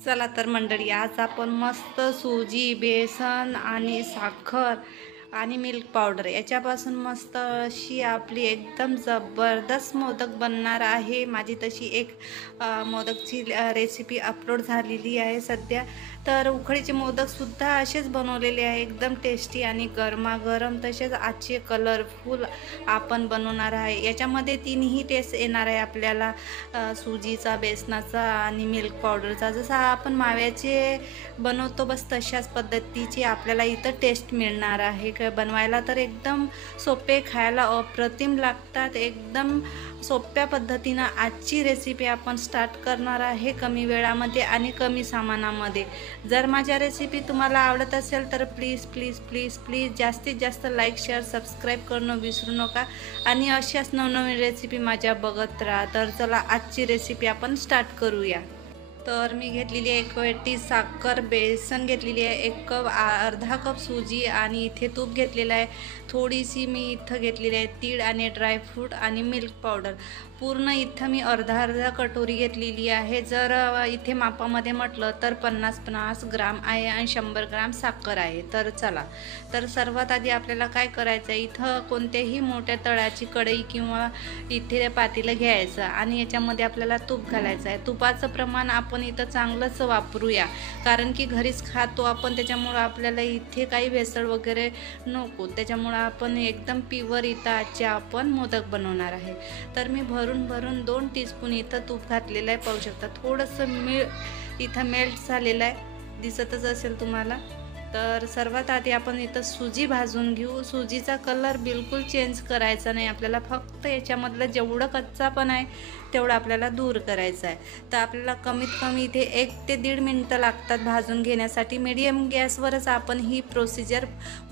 चला तर मंडळी, आज आपण मस्त सुजी, बेसन आणि साखर आणि मिल्क पावडर याच्यापासून मस्त अशी आपली एकदम जबरदस्त मोदक बनणार आहे। माझी तशी एक मोदकची रेसिपी अपलोड झालेली आहे सध्या। तर उकडीचे मोदकसुद्धा असेच बनवलेले आहे, एकदम टेस्टी आणि गरमागरम। तसेच आजचे कलरफुल आपण बनवणार आहे। याच्यामध्ये तीनही टेस्ट येणार आहे आपल्याला, सुजीचा, बेसनाचा आणि मिल्क पावडरचा। जसा आपण माव्याचे बनवतो बस तशाच पद्धतीची आपल्याला इथं टेस्ट मिळणार आहे। बनवायला तर एकदम सोपे, खायला अप्रतिम लागतात। एकदम सोप्या पद्धतीनं आजची रेसिपी आपण स्टार्ट करणार आहे, कमी वेळामध्ये आणि कमी सामानामध्ये। जर माझ्या रेसिपी तुम्हाला आवडत असेल तर प्लीज प्लीज प्लीज प्लीज जास्तीत जास्त लाईक, शेअर, सबस्क्राईब करणं विसरू नका आणि अशाच नवनवीन रेसिपी माझ्या बघत राहा। तर चला आजची रेसिपी आपण स्टार्ट करूया। तर मी घेतलेली आहे 1 वाटी साखर, बेसन घेतलेली आहे 1 कप, अर्धा कप सुजी आणि इथे तूप घेतलेलं आहे। थोडीशी मी इथं घेतलेली आहे तीळ आणि ड्रायफ्रूट आणि मिल्क पावडर। पूर्ण इथं मी अर्धा कटोरी घेतलेली आहे। जर इथे मापामध्ये म्हटलं तर 50 ग्राम आहे आणि 100 ग्राम साखर आहे। तर चला, तर सर्वात आधी आपल्याला काय करायचं आहे, इथं कोणत्याही मोठ्या तळ्याची कढई किंवा इथे पातेलं घ्यायचं आणि याच्यामध्ये आपल्याला तूप घालायचं आहे। तुपाचं प्रमाण आपण इथं चांगलंच वापरूया, कारण की घरीच खातो आपण, त्याच्यामुळं आपल्याला इथे काही भेसळ वगैरे नको। त्याच्यामुळं आपण एकदम प्युअर इथं आजचे आपण मोदक बनवणार आहे। तर मी भरून 2 टीस्पून इथं तूप घातलेलं आहे, पाहू शकता। थोडंसं इथं मेल्ट झालेलं आहे, दिसतच असेल तुम्हाला। तर सर्वात आधी आपण इथं सुजी भाजून घेऊ। सुजीचा कलर बिलकुल चेंज करायचा नाही आपल्याला, फक्त याच्यामधलं जेवढं कच्चापण आहे तेवढं आपल्याला दूर करायचं आहे। तर आपल्याला कमीत कमी इथे 1 ते 1.5 मिनटं लागतात भाजून घेण्यासाठी। मीडियम गॅसवरच आपण ही प्रोसिजर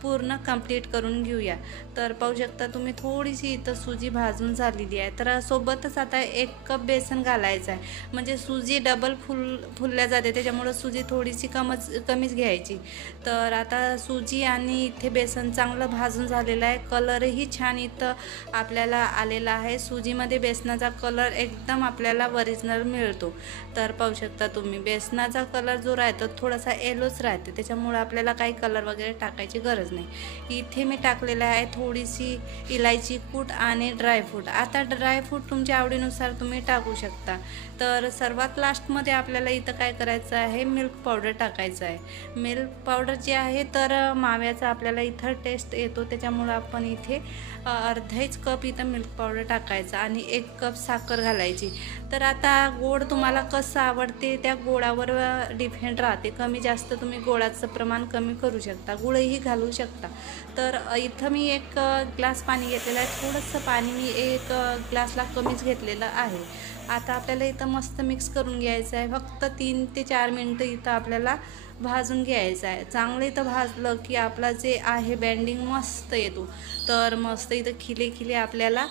पूर्ण कंप्लीट करून घेऊया। तर पाहू शकता तुम्ही, थोडीशी इथं सुजी भाजून झालेली आहे। तर सोबतच आता 1 कप बेसन घालायचं आहे, म्हणजे सुजी डबल फुलल्या जाते, त्याच्यामुळं सुजी थोडीशी कमीच घ्यायची। तर आता सुजी आणि इथे बेसन चांगलं भाजून झालेलं आहे। कलरही छान इथं आपल्याला आलेला आहे। सुजीमध्ये बेसनाचा कलर एकदम आपल्याला ओरिजिनल मिळतो। तर पाहू शकता तुम्ही, बेसनाचा कलर जो राहतो थोडासा येलोच राहते, त्याच्यामुळे आपल्याला काही कलर वगैरे टाकायची गरज नाही। इथे मी टाकलेलं आहे थोडीशी इलायची कूट आणि ड्रायफ्रूट। आता ड्रायफ्रूट तुमच्या आवडीनुसार तुम्ही टाकू शकता। तर सर्वात लास्टमध्ये आपल्याला इथं काय करायचं आहे, मिल्क पावडर टाकायचं आहे। मिल्क पावडर जे आहे तर माव्याचा आपल्याला इथं टेस्ट येतो, त्याच्यामुळं आपण इथे अर्धाच कप इथं मिल्क पावडर टाकायचा आणि 1 कप साखर घालायची। तर आता गोड तुम्हाला कसं आवडते त्या गोडावर डिपेंड राहते, कमी जास्त तुम्ही गोडाचं प्रमाण कमी करू शकता, गुळही घालू शकता। तर इथं मी 1 ग्लास पाणी घेतलेलं आहे, थोडंसं पाणी मी 1 ग्लासला कमीच घेतलेलं आहे। आता आपल्याला इथं मस्त मिक्स करून घ्यायचं आहे। फक्त 3 ते 4 मिनटं इथं आपल्याला भाजून घ्यायचं आहे। चांगलं इथं भाजलं की आपला जे आहे बँडिंग मस्त येतो। तर मस्त इथं खिले आपल्याला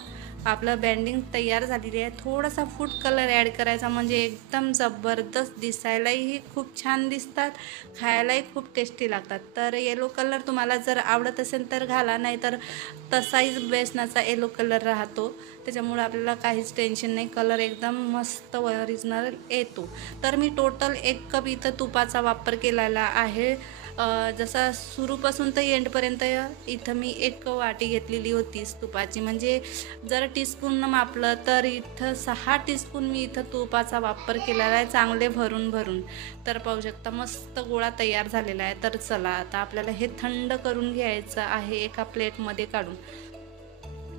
आपलं बँडिंग तयार झालेली आहे। थोडासा फूड कलर ॲड करायचा, म्हणजे एकदम जबरदस्त, दिसायलाही खूप छान दिसतात, खायलाही खूप टेस्टी लागतात। तर येलो कलर तुम्हाला जर आवडत असेल तर घाला, नाही तर तसाही बेसनाचा येलो कलर राहतो, त्याच्यामुळे आपल्याला काहीच टेन्शन नाही, कलर एकदम मस्त ओरिजिनल येतो। तर मी टोटल 1 कप इथं तुपाचा वापर केलेला आहे। जसा सुरूपासून तर एंडपर्यंत इथं मी 1 वाटी घेतलेली होती तुपाची, म्हणजे जर टीस्पून मापलं तर इथं 6 टीस्पून मी इथं तुपाचा वापर केलेला आहे, चांगले भरून। तर पाहू शकता मस्त गोळा तयार झालेला आहे। तर चला, आता आपल्याला हे थंड करून घ्यायचं आहे एका प्लेटमध्ये काढून।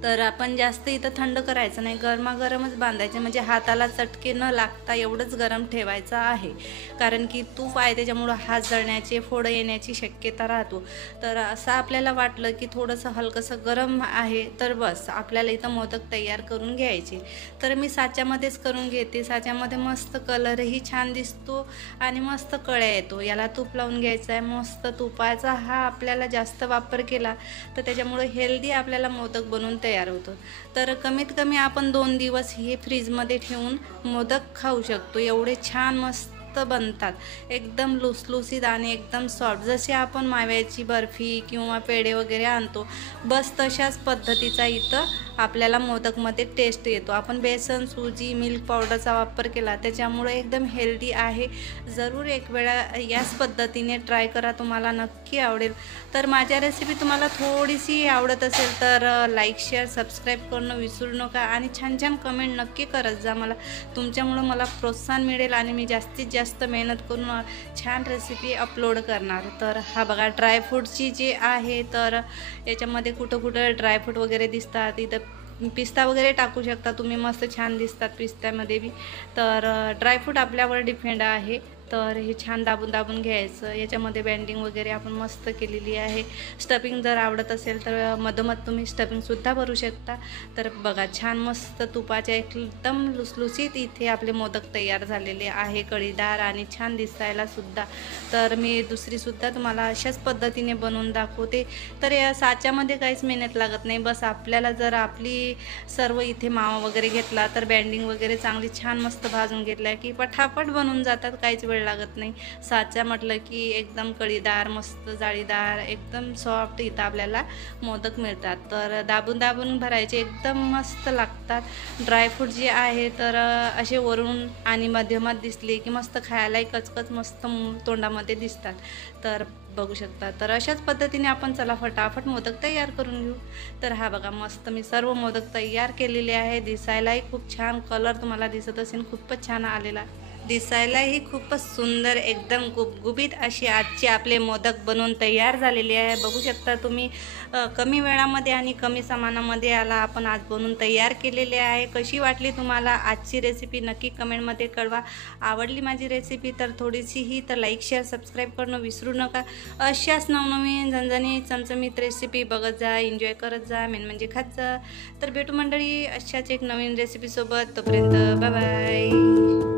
तर आपण जास्त इथं थंड करायचं नाही, गरमागरमच बांधायचे, म्हणजे हाताला चटके न लागता एवढंच गरम ठेवायचं आहे, कारण की तूप आहे त्याच्यामुळं हात जळण्याचे, फोडं येण्याची शक्यता राहतो। तर असं आपल्याला वाटलं की थोडंसं हलकंसं गरम आहे तर बस, आपल्याला इथं मोदक तयार करून घ्यायचे। तर मी साच्यामध्येच करून घेते, साच्यामध्ये मस्त कलरही छान दिसतो आणि मस्त कळ्या येतो। याला तूप लावून घ्यायचं आहे मस्त, तुपाचा हा आपल्याला जास्त वापर केला तर त्याच्यामुळे हेल्दी आपल्याला मोदक बनवून तयार होतो। तर कमीत कमी आपण 2 दिवस हे फ्रीजमध्ये ठेवून मोदक खाऊ शकतो, एवढे छान मस्त बनतात, एकदम लुसलुसीत आणि एकदम सॉफ्ट। जसे आपण माव्याची बर्फी किंवा पेढे वगैरे आणतो बस तशाच पद्धतीचा इथं आपल्याला मोदकमध्ये टेस्ट येतो. आपण बेसन, सुजी, मिल्क पावडरचा वापर केला त्याच्यामुळे एकदम हेल्दी आहे. जरूर एक वेळा याच पद्धतीने ट्राय करा, तुम्हाला नक्की आवडेल. तर माझ्या रेसिपी तुम्हाला थोडीशी आवडत असेल तर लाईक, शेअर, सबस्क्राईब करणं विसरू नका आणि छान छान कमेंट नक्की करत जा. तुमच्यामुळं मला प्रोत्साहन मिळेल आणि मी जास्तीत जास्त मेहनत करून छान रेसिपी अपलोड करणार. तर हा बघा ड्रायफ्रूटची जी आहे, तर याच्यामध्ये कुठं कुठं ड्रायफ्रूट वगैरे दिसतात. इथं पिस्ता वगैरे टाकू शकता तुम्ही, मस्त छान दिसतात पिस्त्यामध्ये बी. तर ड्रायफ्रूट आपल्यावर डिपेंड आहे. तर हे छान दाबून दाबून घ्यायचं. याच्यामध्ये बँडिंग वगैरे आपण मस्त केलेली आहे. स्टफिंग जर आवडत असेल तर मधोमध तुम्ही स्टफिंगसुद्धा भरू शकता. तर बघा छान मस्त तुपाच्या एकदम लुसलुसीत इथे आपले मोदक तयार झालेले आहे, कळीदार आणि छान दिसायलासुद्धा. तर मी दुसरीसुद्धा तुम्हाला अशाच पद्धतीने बनवून दाखवते. तर या साच्यामध्ये काहीच मेहनत लागत नाही. बस आपल्याला जर आपली सर्व इथे मावा वगैरे घेतला तर बँडिंग वगैरे चांगली छान मस्त भाजून घेतल्या की पटापट बनून जातात, काहीच वेळ लागत नाही. साचा म्हटलं की एकदम कळीदार, मस्त जाळीदार, एकदम सॉफ्ट इथं आपल्याला मोदक मिळतात. तर दाबून दाबून भरायचे, एकदम मस्त लागतात. ड्रायफ्रूट जे आहे तर असे वरून आणि मध्यमात दिसले की मस्त खायलाही कचकच मस्त तोंडामध्ये दिसतात. तर बघू शकता. तर अशाच पद्धतीने आपण चला फटाफट मोदक तयार करून घेऊ. तर हा बघा मस्त मी सर्व मोदक तयार केलेले आहे. दिसायलाही खूप छान, कलर तुम्हाला दिसत असेल खूपच छान आलेला, दिसायलाही खूपच सुंदर, एकदम गुबगुबीत अशी आजचे आपले मोदक बनवून तयार झालेले आहे. बघू शकता तुम्ही, कमी वेळामध्ये आणि कमी सामानामध्ये याला आपण आज बनवून तयार केलेले आहे. कशी वाटली तुम्हाला आजची रेसिपी नक्की कमेंटमध्ये कळवा. आवडली माझी रेसिपी तर थोडीशीही तर लाईक, शेअर, सबस्क्राईब करणं विसरू नका. अशाच नवनवीन झणझणीत चमचमीत रेसिपी बघत जा, एन्जॉय करत जा, मेन म्हणजे खात जा. तर भेटू मंडळी अशाच एक नवीन रेसिपीसोबत. तोपर्यंत बाय बाय.